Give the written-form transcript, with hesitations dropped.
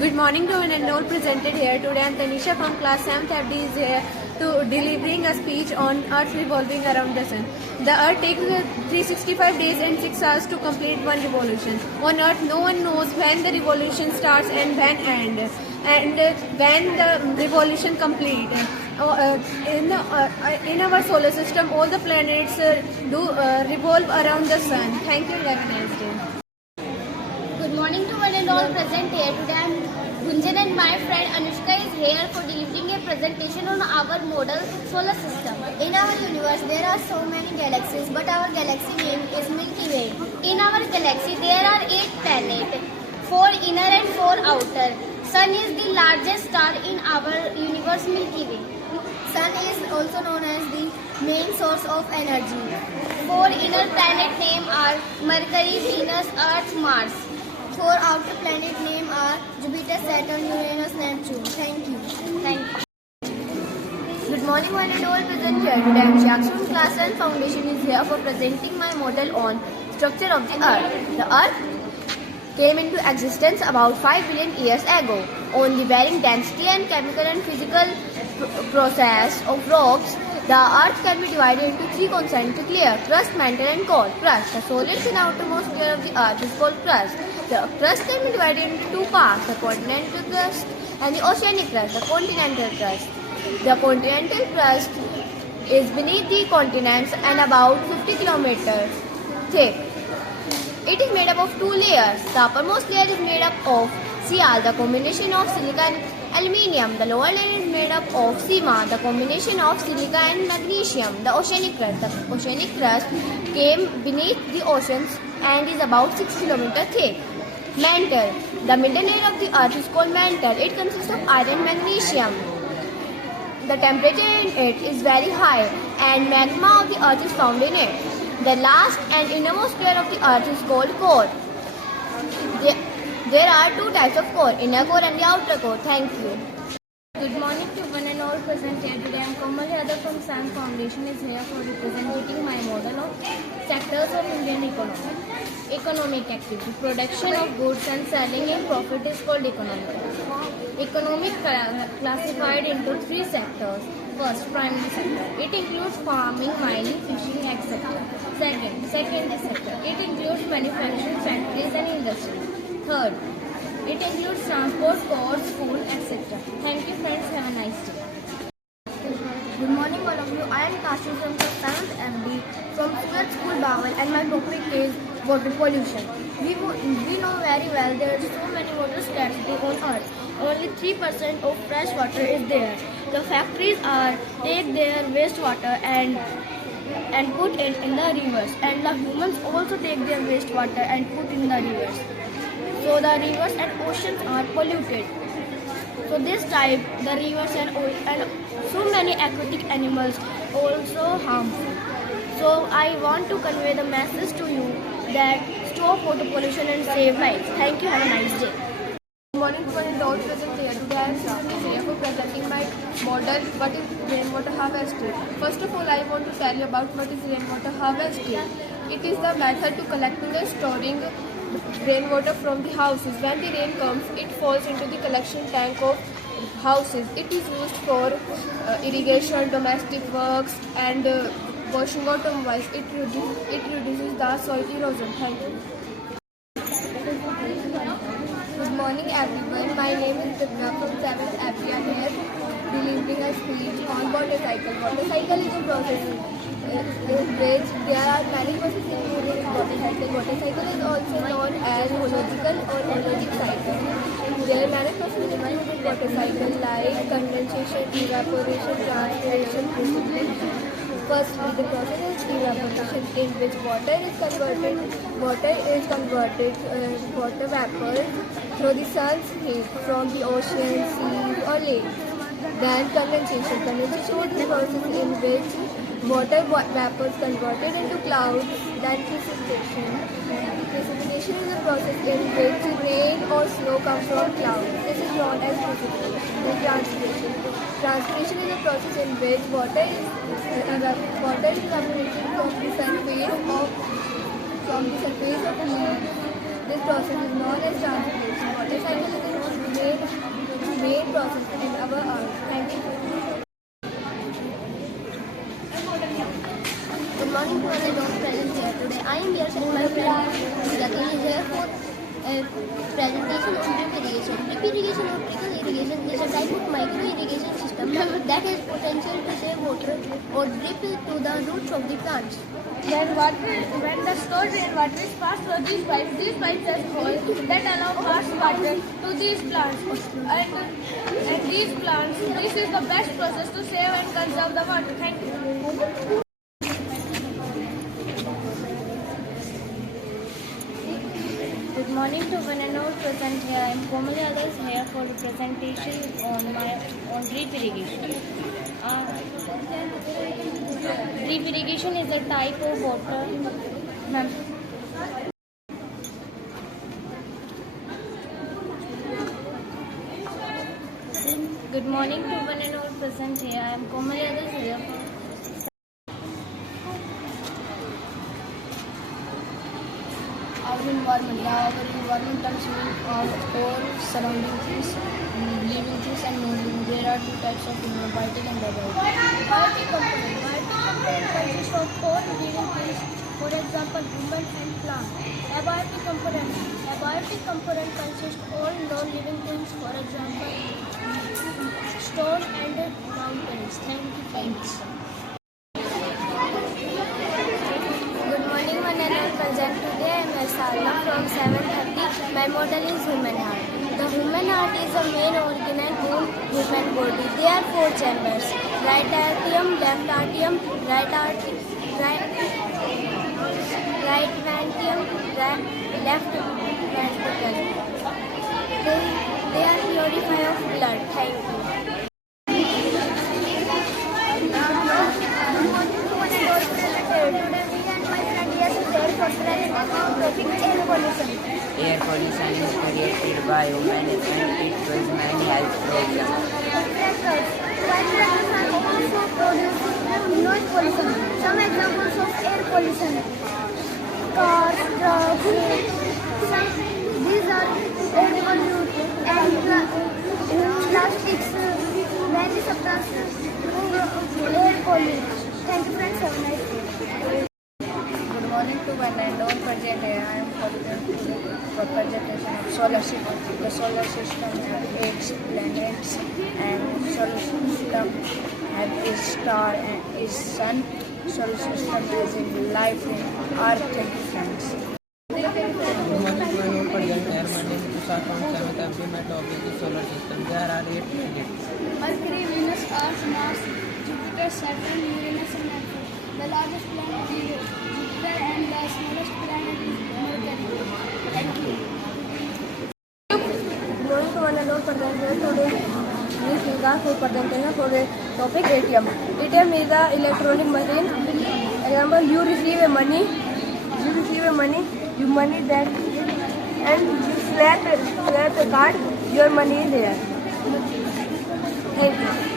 Good morning to one and all presented here. Today I am Tanisha from class 7th FD is here to delivering a speech on Earth revolving around the Sun. The Earth takes 365 days and 6 hours to complete one revolution. On Earth, no one knows when the revolution starts and when ends, and when the revolution complete. In our solar system, all the planets do revolve around the Sun. Thank you. Have a nice day. Good morning to one and all present here. Today I am Gunjan and my friend Anushka is here for delivering a presentation on our model solar system. In our universe there are so many galaxies, but our galaxy name is Milky Way. In our galaxy there are 8 planets, 4 inner and 4 outer. Sun is the largest star in our universe Milky Way. Sun is also known as the main source of energy. 4 inner planet name are Mercury, Venus, Earth, Mars. 4 outer planet name are Jupiter, Saturn, Uranus, Neptune. Thank you. Thank you. Good morning one and all present here. Today I am Shakshi from class 7 foundation is here for presenting my model on structure of the earth. The earth came into existence about 5 billion years ago. On the varying density and chemical and physical process of rocks, the earth can be divided into 3 concentric layers: crust, mantle and core. Crust, the solid and outermost layer of the earth, is called crust. The crust can be divided into 2 parts: the continental crust and the oceanic crust. The continental crust. The continental crust is beneath the continents and about 50 kilometers thick. It is made up of 2 layers. The uppermost layer is made up of Sial, the combination of silica and aluminium. The lower layer is made up of Sima, the combination of silica and magnesium. The oceanic crust. The oceanic crust came beneath the oceans and is about 6 kilometers thick. Mantle. The middle layer of the earth is called mantle. It consists of iron and magnesium. The temperature in it is very high and magma of the earth is found in it. The last and innermost layer of the earth is called core. There are 2 types of core, inner core and the outer core. Thank you. Good morning to one and all present here. Today I am Komal Yadav from SAM Foundation is here for representing my model of sectors of Indian economy. Economic activity. Production of goods and selling in profit is called economic activity. Economic classified into 3 sectors. First, primary sector. It includes farming, mining, fishing, etc. Second, secondary sector. It includes manufacturing, factories and industries. Third, it includes transport, courts, school, etc. Thank you friends. Have a nice day. Good morning all of you. I am Kashi from the 7th MD from Surat School Bawal and my topic is water pollution. We know very well there is so many water scarcity on earth. Only 3% of fresh water is there. The factories take their wastewater and put it in the rivers, and the humans also take their wastewater and put in the rivers. So the rivers and oceans are polluted. So this type, the rivers and so many aquatic animals also harmful. So I want to convey the message to you that stop water pollution and save lives. Thank you. Have a nice day. Good morning to one and all present here. Today I am Shakshi here for presenting my model what is rainwater harvesting. First of all, I want to tell you about what is rainwater harvesting. It is the method to collecting and storing rainwater from the houses. When the rain comes, it falls into the collection tank of houses. It is used for irrigation, domestic works and washing automobiles. It reduces the soil erosion. Thank you. Good morning everyone. My name is Dipna from 7th FD. I am here delivering a speech on water cycle. Water cycle is a process in which there are many processes included in water cycle. Water cycle is also known as hological or hologic cycle. There are many processes included in water cycle like condensation, evaporation, transpiration, precipitation. Firstly, the process is evaporation, in which water vapor through the sun's heat from the ocean, seas or lakes. Then condensation. Condensation is the process in which water vapor is converted into clouds. Then precipitation. Precipitation is the process in which rain or snow comes from clouds. This is known as precipitation. Then transpiration. Transpiration is a process in which water is evaporated from the surface of leaves. This process is known as transpiration. Water cycle is the main ourselves and our art. Thank you. Good morning to all the those present here today. I am here with my friend Yati is here for a presentation on drip irrigation. Drip irrigation or trickle irrigation is a type of micro irrigation system that has potential to save water or drip to the roots of the plants. When the stored rainwater is passed through these pipes have holes that allow fast water to these plants. And these plants, this is the best process to save and conserve the water. Thank you. Good morning to one and all present here. I am Komal Yadav here for the presentation on drip irrigation. Drip irrigation is a type of water. Good morning to one and all present here. I am Komal Yadav here for Our environment consists of all surrounding things, living things and non-living. There are two types of biotic and abiotic. Biotic component. Biotic component consists of four living things, for example, human and plant. Abiotic component. Abiotic component consists of all non-living things, for example, stone and mountains. Thank you. Thanks. Good morning, one and all present today. I am Salma from 730. My model is human heart. The human heart is a main organ and whole human body. There are four chambers: right atrium, left atrium, right ventricle, left ventricle. They are purifier of blood. Thank you. Air pollution is created by human and it causes many health problems. Noise pollution. Some examples of air pollution: cars, trucks. These are air pollution and plastics. Many substances air pollute. Thank you, friends. Have a nice day. Good morning to one and all present here. I am for the presentation of solar system. The solar system has 8 planets and solar system has a star and a sun. Solar system has a life in Earth. Thank you, friends. Good morning to all present here. My name is Tushar from 7th FD. My topic is solar system. There are 8 planets. Mercury, Venus, Earth, Mars, Jupiter, Saturn, Uranus, and Neptune. The largest planet is Jupiter and the smallest planet is Mercury. Thank you. Good morning to one and all present here today. This is the full presentation for the topic ATM. ATM is the electronic machine. Example: you receive a money, you money that, and you slap a card. Your money is there. Thank you.